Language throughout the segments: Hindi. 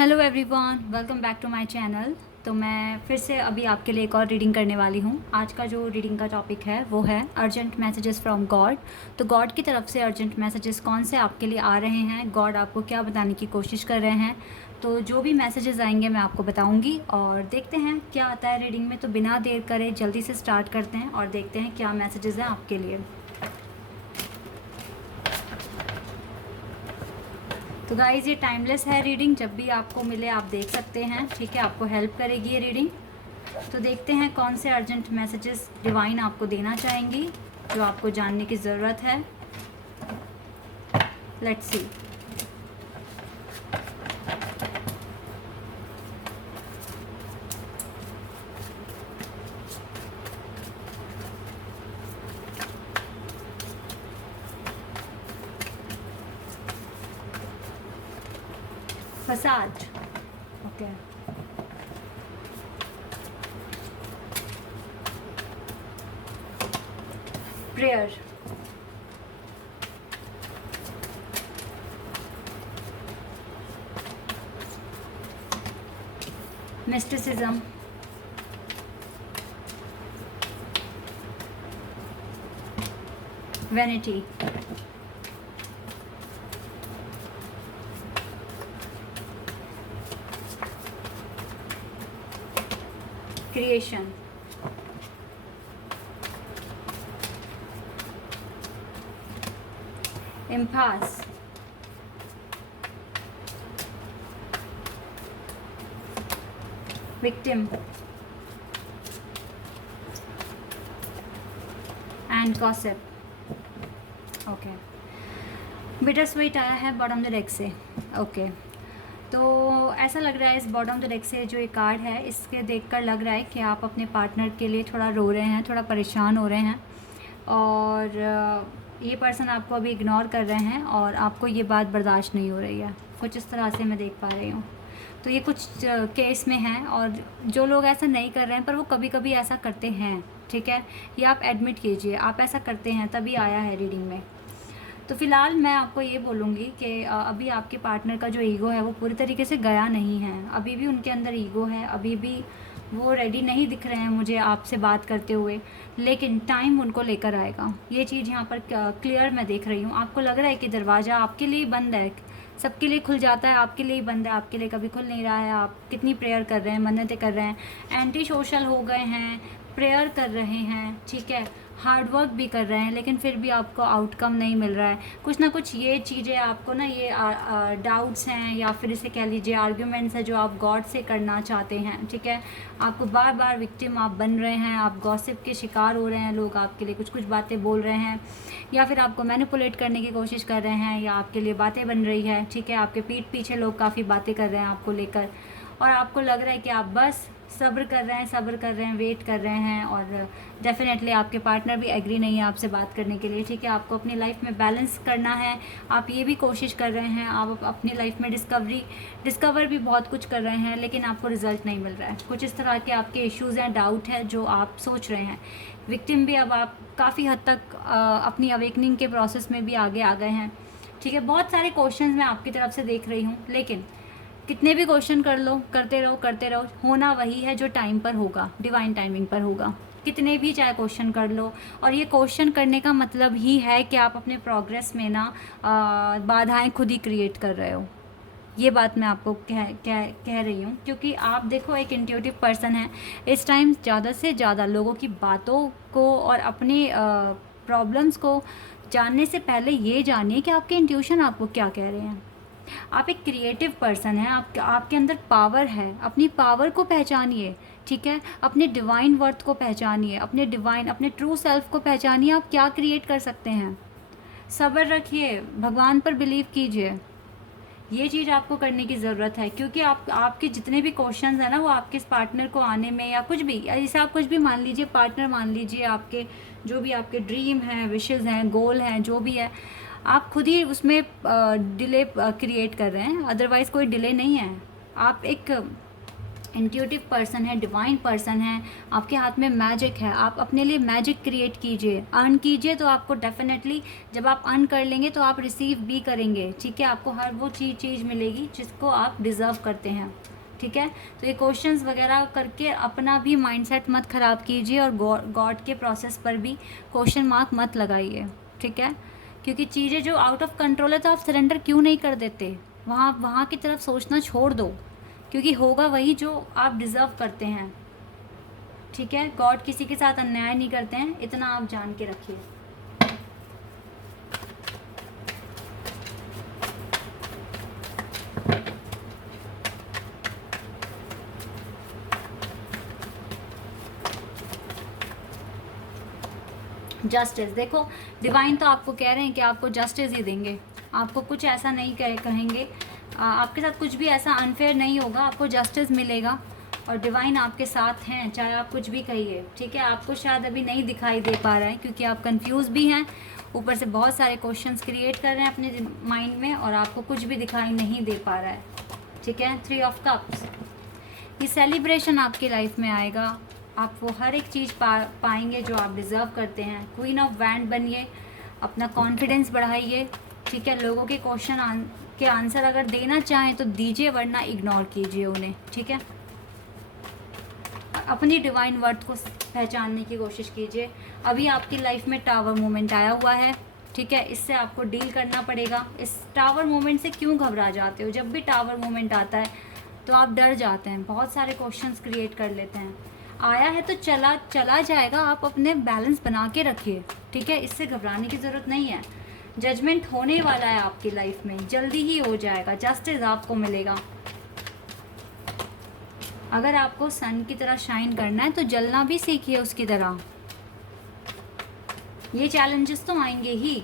Hello everyone, welcome back to my channel. तो मैं फिर से अभी आपके लिए एक और रीडिंग करने वाली हूँ। आज का जो रीडिंग का टॉपिक है वो है अर्जेंट मैसेजेस फ्रॉम गॉड। तो गॉड की तरफ से अर्जेंट मैसेजेस कौन से आपके लिए आ रहे हैं, गॉड आपको क्या बताने की कोशिश कर रहे हैं। तो जो भी मैसेजेस आएंगे मैं आपको बताऊँगी और देखते हैं क्या आता है रीडिंग में। तो बिना देर करे जल्दी से स्टार्ट करते हैं और देखते हैं क्या मैसेजेस हैं आपके लिए। तो गाइज़ ये टाइमलेस है रीडिंग, जब भी आपको मिले आप देख सकते हैं, ठीक है। आपको हेल्प करेगी ये रीडिंग। तो देखते हैं कौन से अर्जेंट मैसेजेस डिवाइन आपको देना चाहेंगी जो आपको जानने की ज़रूरत है। Let's see. फसाद, okay. Prayer, mysticism, vanity, creation, impasse, victim and gossip, okay. Bitter sweet आया है बॉटम द डेक से, ओके। तो ऐसा लग रहा है इस बॉटम द डेक से जो ये कार्ड है इसके देखकर लग रहा है कि आप अपने पार्टनर के लिए थोड़ा रो रहे हैं, थोड़ा परेशान हो रहे हैं और ये पर्सन आपको अभी इग्नोर कर रहे हैं और आपको ये बात बर्दाश्त नहीं हो रही है, कुछ इस तरह से मैं देख पा रही हूँ। तो ये कुछ केस में है और जो लोग ऐसा नहीं कर रहे हैं पर वो कभी कभी ऐसा करते हैं, ठीक है। ये आप एडमिट कीजिए, आप ऐसा करते हैं तभी आया है रीडिंग में। तो फ़िलहाल मैं आपको ये बोलूँगी कि अभी आपके पार्टनर का जो ईगो है वो पूरी तरीके से गया नहीं है, अभी भी उनके अंदर ईगो है, अभी भी वो रेडी नहीं दिख रहे हैं मुझे आपसे बात करते हुए, लेकिन टाइम उनको लेकर आएगा। ये चीज़ यहाँ पर क्लियर मैं देख रही हूँ। आपको लग रहा है कि दरवाज़ा आपके लिए बंद है, सबके लिए खुल जाता है, आपके लिए ही बंद है, आपके लिए कभी खुल नहीं रहा है। आप कितनी प्रेयर कर रहे हैं, मन्नतें कर रहे हैं, एंटी सोशल हो गए हैं, प्रेयर कर रहे हैं, ठीक है, हार्ड वर्क भी कर रहे हैं, लेकिन फिर भी आपको आउटकम नहीं मिल रहा है। कुछ ना कुछ ये चीज़ें आपको ना ये डाउट्स हैं या फिर इसे कह लीजिए आर्ग्यूमेंट्स है जो आप गॉड से करना चाहते हैं, ठीक है। आपको बार बार विक्टिम आप बन रहे हैं, आप गॉसिप के शिकार हो रहे हैं, लोग आपके लिए कुछ कुछ बातें बोल रहे हैं या फिर आपको मैनिपुलेट करने की कोशिश कर रहे हैं या आपके लिए बातें बन रही है, ठीक है। आपके पीठ पीछे लोग काफ़ी बातें कर रहे हैं आपको लेकर और आपको लग रहा है कि आप बस सब्र कर रहे हैं, वेट कर रहे हैं और डेफिनेटली आपके पार्टनर भी एग्री नहीं है आपसे बात करने के लिए, ठीक है। आपको अपनी लाइफ में बैलेंस करना है, आप ये भी कोशिश कर रहे हैं, आप अपनी लाइफ में डिस्कवर भी बहुत कुछ कर रहे हैं, लेकिन आपको रिजल्ट नहीं मिल रहा है। कुछ इस तरह के आपके इश्यूज़ हैं, डाउट है जो आप सोच रहे हैं। विक्टिम भी अब आप काफ़ी हद तक अपनी अवेकनिंग के प्रोसेस में भी आगे आ गए हैं, ठीक है। बहुत सारे क्वेश्चंस मैं आपकी तरफ से देख रही हूँ, लेकिन कितने भी क्वेश्चन कर लो, करते रहो, होना वही है जो टाइम पर होगा, डिवाइन टाइमिंग पर होगा। कितने भी चाहे क्वेश्चन कर लो, और ये क्वेश्चन करने का मतलब ही है कि आप अपने प्रोग्रेस में ना बाधाएं खुद ही क्रिएट कर रहे हो। ये बात मैं आपको कह रही हूँ, क्योंकि आप देखो एक इंट्यूटिव पर्सन है। इस टाइम ज़्यादा से ज़्यादा लोगों की बातों को और अपने प्रॉब्लम्स को जानने से पहले ये जानिए कि आपके इंट्यूशन आपको क्या कह रहे हैं। आप एक क्रिएटिव पर्सन हैं, आपके अंदर पावर है, अपनी पावर को पहचानिए, ठीक है। अपने डिवाइन वर्थ को पहचानिए, अपने ट्रू सेल्फ को पहचानिए, आप क्या क्रिएट कर सकते हैं। सब्र रखिए, भगवान पर बिलीव कीजिए, ये चीज़ आपको करने की ज़रूरत है। क्योंकि आपके जितने भी क्वेश्चंस हैं ना वो आपके इस पार्टनर को आने में या कुछ भी, जैसे आप कुछ भी मान लीजिए, पार्टनर मान लीजिए, आपके जो भी आपके ड्रीम हैं, विशेज़ हैं, गोल हैं, जो भी है, आप खुद ही उसमें डिले क्रिएट कर रहे हैं, अदरवाइज़ कोई डिले नहीं है। आप एक इंट्यूटिव पर्सन है, डिवाइन पर्सन है, आपके हाथ में मैजिक है, आप अपने लिए मैजिक क्रिएट कीजिए, अर्न कीजिए, तो आपको डेफिनेटली जब आप अर्न कर लेंगे तो आप रिसीव भी करेंगे, ठीक है। आपको हर वो चीज़ मिलेगी जिसको आप डिज़र्व करते हैं, ठीक है। तो ये क्वेश्चंस वगैरह करके अपना भी माइंडसेट मत ख़राब कीजिए और गॉड के प्रोसेस पर भी क्वेश्चन मार्क मत लगाइए, ठीक है। क्योंकि चीज़ें जो आउट ऑफ कंट्रोल है तो आप सरेंडर क्यों नहीं कर देते, वहाँ की तरफ सोचना छोड़ दो, क्योंकि होगा वही जो आप डिज़र्व करते हैं, ठीक है। गॉड किसी के साथ अन्याय नहीं करते हैं, इतना आप जान के रखिए। जस्टिस, देखो डिवाइन तो आपको कह रहे हैं कि आपको जस्टिस ही देंगे, आपको कुछ ऐसा नहीं कहेंगे, आपके साथ कुछ भी ऐसा अनफेयर नहीं होगा, आपको जस्टिस मिलेगा और डिवाइन आपके साथ हैं, चाहे आप कुछ भी कहिए, ठीक है। आपको शायद अभी नहीं दिखाई दे पा रहा है क्योंकि आप कंफ्यूज भी हैं, ऊपर से बहुत सारे क्वेश्चंस क्रिएट कर रहे हैं अपने माइंड में और आपको कुछ भी दिखाई नहीं दे पा रहा है, ठीक है। 3 ऑफ कप्स, ये सेलिब्रेशन आपकी लाइफ में आएगा, आप वो हर एक चीज़ पाएंगे जो आप डिज़र्व करते हैं। क्वीन ऑफ वैंड बनिए, अपना कॉन्फिडेंस बढ़ाइए, ठीक है। लोगों के क्वेश्चन के आंसर अगर देना चाहें तो दीजिए, वरना इग्नोर कीजिए उन्हें, ठीक है। अपनी डिवाइन वर्थ को पहचानने की कोशिश कीजिए। अभी आपकी लाइफ में टावर मोमेंट आया हुआ है, ठीक है, इससे आपको डील करना पड़ेगा। इस टावर मोमेंट से क्यों घबरा जाते हो? जब भी टावर मोमेंट आता है तो आप डर जाते हैं, बहुत सारे क्वेश्चंस क्रिएट कर लेते हैं। आया है तो चला जाएगा, आप अपने बैलेंस बना के रखिए, ठीक है, इससे घबराने की ज़रूरत नहीं है। जजमेंट होने वाला है आपकी लाइफ में, जल्दी ही हो जाएगा, जस्टिस आपको मिलेगा। अगर आपको सन की तरह शाइन करना है तो जलना भी सीखिए उसकी तरह, ये चैलेंजेस तो आएंगे ही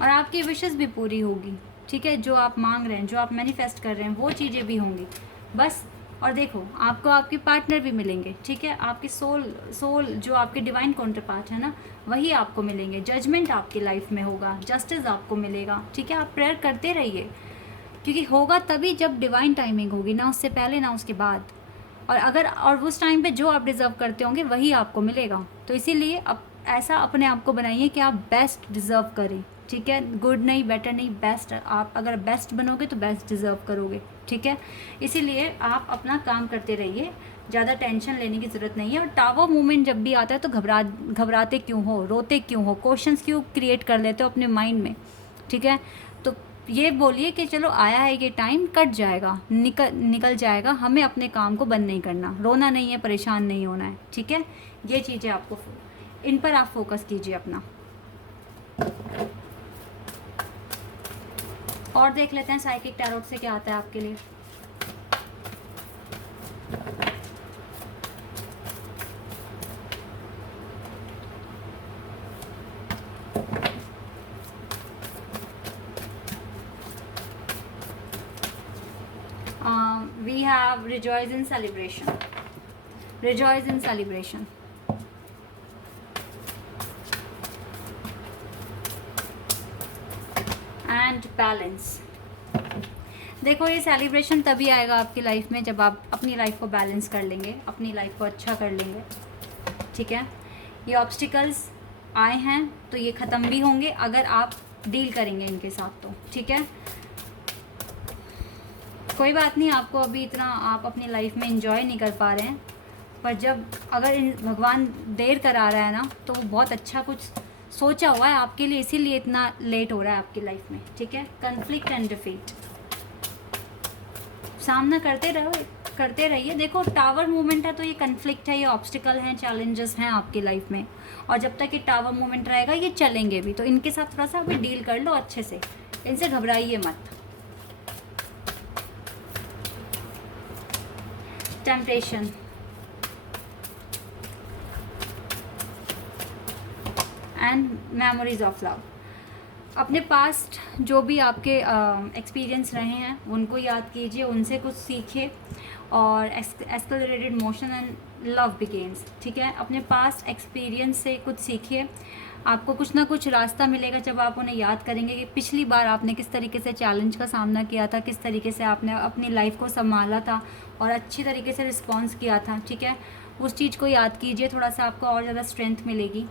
और आपकी विशेस भी पूरी होगी, ठीक है। जो आप मांग रहे हैं, जो आप मैनिफेस्ट कर रहे हैं, वो चीज़ें भी होंगी बस। और देखो आपको आपके पार्टनर भी मिलेंगे, ठीक है, आपकी सोल जो आपके डिवाइन काउंटर पार्ट है ना, वही आपको मिलेंगे। जजमेंट आपकी लाइफ में होगा, जस्टिस आपको मिलेगा, ठीक है। आप प्रेयर करते रहिए, क्योंकि होगा तभी जब डिवाइन टाइमिंग होगी, ना उससे पहले ना उसके बाद। और उस टाइम पे जो आप डिज़र्व करते होंगे वही आपको मिलेगा। तो इसीलिए अब ऐसा अपने आप को बनाइए कि आप बेस्ट डिज़र्व करें, ठीक है। गुड नहीं, बेटर नहीं, बेस्ट। आप अगर बेस्ट बनोगे तो बेस्ट डिज़र्व करोगे, ठीक है। इसीलिए आप अपना काम करते रहिए, ज़्यादा टेंशन लेने की ज़रूरत नहीं है। और टावर मूवमेंट जब भी आता है तो घबराते क्यों हो, रोते क्यों हो, क्वेश्चंस क्यों क्रिएट कर लेते हो अपने माइंड में, ठीक है। तो ये बोलिए कि चलो आया है ये टाइम, कट जाएगा, निकल जाएगा, हमें अपने काम को बंद नहीं करना, रोना नहीं है, परेशान नहीं होना है, ठीक है। ये चीज़ें आपको, इन पर आप फोकस कीजिए अपना। और देख लेते हैं साइकिक टैरोट से क्या आता है आपके लिए। We have rejoice in celebration. Rejoice in celebration. And balance. देखो ये सेलिब्रेशन तभी आएगा आपकी लाइफ में जब आप अपनी लाइफ को बैलेंस कर लेंगे, अपनी लाइफ को अच्छा कर लेंगे, ठीक है। ये ऑब्स्टिकल्स आए हैं तो ये ख़त्म भी होंगे अगर आप डील करेंगे इनके साथ, तो ठीक है। कोई बात नहीं, आपको अभी इतना आप अपनी लाइफ में एंजॉय नहीं कर पा रहे हैं, पर जब अगर भगवान देर करा रहा है ना तो वो बहुत अच्छा कुछ सोचा हुआ है आपके लिए, इसीलिए इतना लेट हो रहा है आपकी लाइफ में, ठीक है। कन्फ्लिक्ट एंड डिफीट, सामना करते रहिए। देखो टावर मूवमेंट है तो ये कन्फ्लिक्ट है, ये ऑब्स्टिकल हैं, चैलेंजेस हैं आपकी लाइफ में, और जब तक ये टावर मूवमेंट रहेगा ये चलेंगे भी, तो इनके साथ थोड़ा सा अभी डील कर लो अच्छे से, इनसे घबराइए मत। Temptation, and memories of love. अपने पास्ट जो भी आपके एक्सपीरियंस रहे हैं उनको याद कीजिए, उनसे कुछ सीखिए, और accelerated motion and love begins, ठीक है। अपने पास्ट एक्सपीरियंस से कुछ सीखिए, आपको कुछ ना कुछ रास्ता मिलेगा जब आप उन्हें याद करेंगे कि पिछली बार आपने किस तरीके से चैलेंज का सामना किया था, किस तरीके से आपने अपनी लाइफ को संभाला था और अच्छी तरीके से रिस्पॉन्स किया था, ठीक है। उस चीज़ को याद कीजिए, थोड़ा सा आपको और ज़्यादा स्ट्रेंथ मिलेगी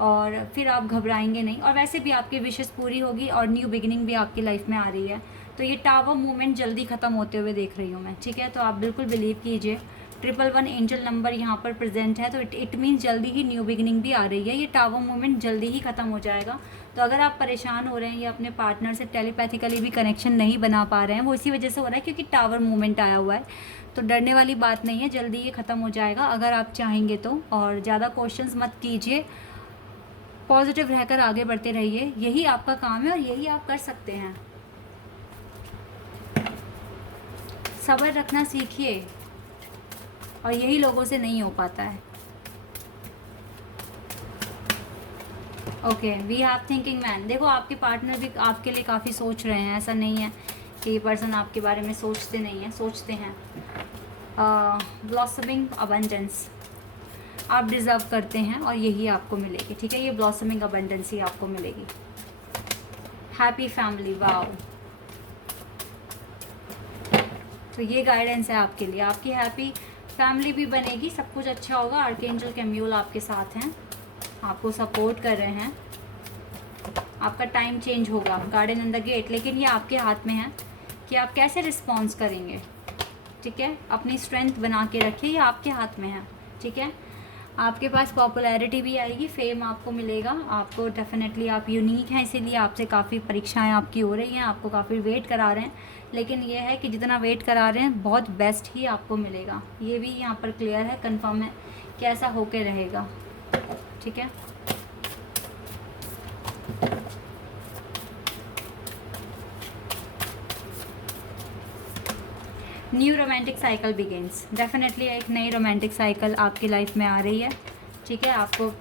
और फिर आप घबराएंगे नहीं, और वैसे भी आपकी विशेस पूरी होगी और न्यू बिगिनिंग भी आपकी लाइफ में आ रही है। तो ये टावर मूवमेंट जल्दी ख़त्म होते हुए देख रही हूँ मैं, ठीक है। तो आप बिल्कुल बिलीव कीजिए, 111 एंजल नंबर यहाँ पर प्रेजेंट है, तो इट मीन्स जल्दी ही न्यू बिगिनिंग भी आ रही है। ये टावर मूवमेंट जल्दी ही ख़त्म हो जाएगा। तो अगर आप परेशान हो रहे हैं या अपने पार्टनर से टेलीपैथिकली भी कनेक्शन नहीं बना पा रहे हैं, वो इसी वजह से हो रहा है क्योंकि टावर मूवमेंट आया हुआ है। तो डरने वाली बात नहीं है, जल्दी ये ख़त्म हो जाएगा अगर आप चाहेंगे तो। और ज़्यादा क्वेश्चंस मत कीजिए, पॉजिटिव रहकर आगे बढ़ते रहिए, यही आपका काम है और यही आप कर सकते हैं। सब्र रखना सीखिए, और यही लोगों से नहीं हो पाता है। Okay, we have thinking man. देखो आपके पार्टनर भी आपके लिए काफ़ी सोच रहे हैं, ऐसा नहीं है कि ये पर्सन आपके बारे में सोचते नहीं हैं, सोचते हैं। ब्लॉसमिंग अबंडेंस, आप डिज़र्व करते हैं और यही आपको मिलेगी, ठीक है। ये ब्लॉसमिंग अबंडेंस ही आपको मिलेगी। Happy family, wow. तो ये गाइडेंस है आपके लिए, आपकी हैप्पी फैमिली भी बनेगी, सब कुछ अच्छा होगा। आर्कएंजल कैम्यूल आपके साथ हैं, आपको सपोर्ट कर रहे हैं। आपका टाइम चेंज होगा, गार्डन इन द गेट, लेकिन ये आपके हाथ में है कि आप कैसे रिस्पॉन्स करेंगे, ठीक है। अपनी स्ट्रेंथ बना के रखिए, ये आपके हाथ में है, ठीक है। आपके पास पॉपुलैरिटी भी आएगी, फेम आपको मिलेगा, आपको डेफिनेटली आप यूनिक हैं, इसीलिए आपसे काफ़ी परीक्षाएं आपकी हो रही हैं, आपको काफ़ी वेट करा रहे हैं। लेकिन ये है कि जितना वेट करा रहे हैं बहुत बेस्ट ही आपको मिलेगा, ये भी यहाँ पर क्लियर है, कंफर्म है कि ऐसा होके रहेगा, ठीक है। New romantic cycle begins, definitely एक नई रोमांटिक साइकिल आपकी लाइफ में आ रही है, ठीक है। आपको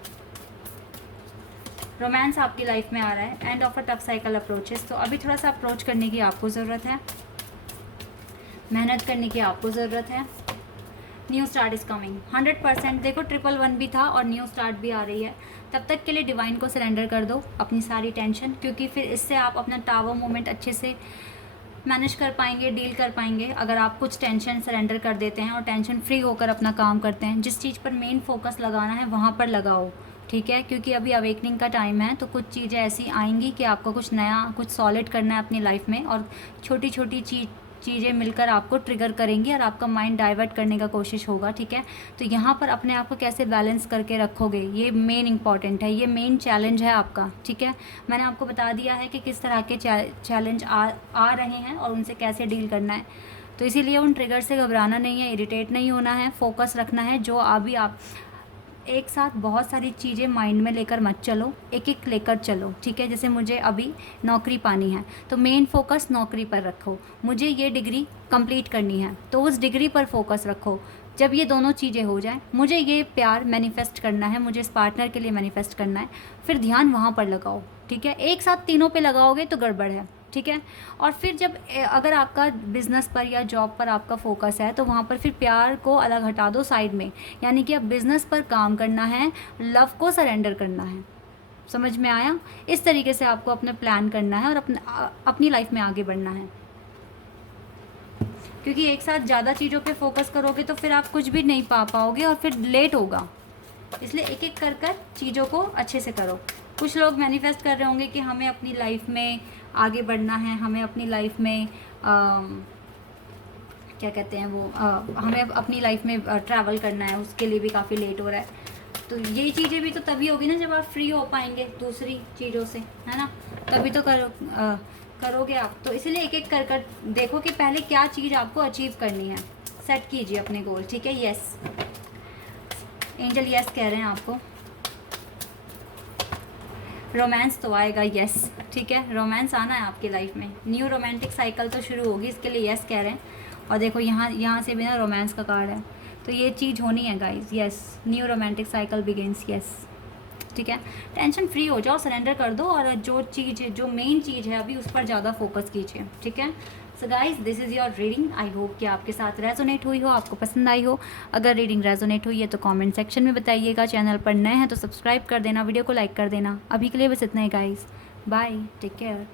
रोमांस आपकी लाइफ में आ रहा है। End of a tough cycle approaches, तो अभी थोड़ा सा अप्रोच करने की आपको ज़रूरत है, मेहनत करने की आपको ज़रूरत है। New start is coming 100%। देखो 111 भी था और न्यू स्टार्ट भी आ रही है। तब तक के लिए डिवाइन को सरेंडर कर दो अपनी सारी टेंशन, क्योंकि फिर इससे आप अपना टावर मोमेंट अच्छे से मैनेज कर पाएंगे, डील कर पाएंगे। अगर आप कुछ टेंशन सरेंडर कर देते हैं और टेंशन फ्री होकर अपना काम करते हैं, जिस चीज़ पर मेन फोकस लगाना है वहाँ पर लगाओ, ठीक है। क्योंकि अभी अवेकनिंग का टाइम है, तो कुछ चीज़ें ऐसी आएंगी कि आपको कुछ नया, कुछ सॉलिड करना है अपनी लाइफ में, और छोटी छोटी चीज़ें मिलकर आपको ट्रिगर करेंगी और आपका माइंड डाइवर्ट करने का कोशिश होगा, ठीक है। तो यहाँ पर अपने आप को कैसे बैलेंस करके रखोगे, ये मेन इंपॉर्टेंट है, ये मेन चैलेंज है आपका, ठीक है। मैंने आपको बता दिया है कि किस तरह के चैलेंज आ रहे हैं और उनसे कैसे डील करना है। तो इसीलिए उन ट्रिगर से घबराना नहीं है, इरिटेट नहीं होना है, फोकस रखना है। जो अभी आप एक साथ बहुत सारी चीज़ें माइंड में लेकर मत चलो, एक एक लेकर चलो, ठीक है। जैसे मुझे अभी नौकरी पानी है, तो मेन फोकस नौकरी पर रखो। मुझे ये डिग्री कंप्लीट करनी है, तो उस डिग्री पर फोकस रखो। जब ये दोनों चीज़ें हो जाएं, मुझे ये प्यार मैनिफेस्ट करना है, मुझे इस पार्टनर के लिए मैनिफेस्ट करना है, फिर ध्यान वहाँ पर लगाओ, ठीक है। एक साथ तीनों पे लगाओगे तो गड़बड़ है, ठीक है। और फिर जब अगर आपका बिज़नेस पर या जॉब पर आपका फोकस है, तो वहाँ पर फिर प्यार को अलग हटा दो साइड में, यानी कि अब बिज़नेस पर काम करना है, लव को सरेंडर करना है। समझ में आया? इस तरीके से आपको अपने प्लान करना है और अपनी लाइफ में आगे बढ़ना है, क्योंकि एक साथ ज़्यादा चीज़ों पे फोकस करोगे तो फिर आप कुछ भी नहीं पा पाओगे और फिर लेट होगा। इसलिए एक एक कर कर चीज़ों को अच्छे से करो। कुछ लोग मैनिफेस्ट कर रहे होंगे कि हमें अपनी लाइफ में आगे बढ़ना है, हमें अपनी लाइफ में क्या कहते हैं वो, हमें अपनी लाइफ में ट्रैवल करना है, उसके लिए भी काफ़ी लेट हो रहा है। तो ये चीज़ें भी तो तभी होगी ना जब आप फ्री हो पाएंगे दूसरी चीज़ों से, है ना, तभी तो करोगे आप। तो इसलिए एक एक कर कर देखो कि पहले क्या चीज़ आपको अचीव करनी है, सेट कीजिए अपने गोल, ठीक है। यस, एंजल यस कह रहे हैं आपको। रोमांस तो आएगा, यस, ठीक है। रोमांस आना है आपकी लाइफ में, न्यू रोमांटिक साइकिल तो शुरू होगी, इसके लिए यस कह रहे हैं। और देखो यहाँ से भी ना रोमांस का कार्ड है, तो ये चीज़ होनी है guys, yes, new romantic cycle begins, yes, ठीक है। टेंशन फ्री हो जाओ, सरेंडर कर दो, और जो चीज़ है, जो मेन चीज़ है अभी उस पर ज़्यादा फोकस कीजिए, ठीक है। So guys this is your reading. I hope कि आपके साथ रेजोनेट हुई हो, आपको पसंद आई हो। अगर रीडिंग रेजोनेट हुई है तो कमेंट सेक्शन में बताइएगा। चैनल पर नए हैं तो सब्सक्राइब कर देना, वीडियो को लाइक कर देना। अभी के लिए बस इतना ही गाइस, बाय, टेक केयर।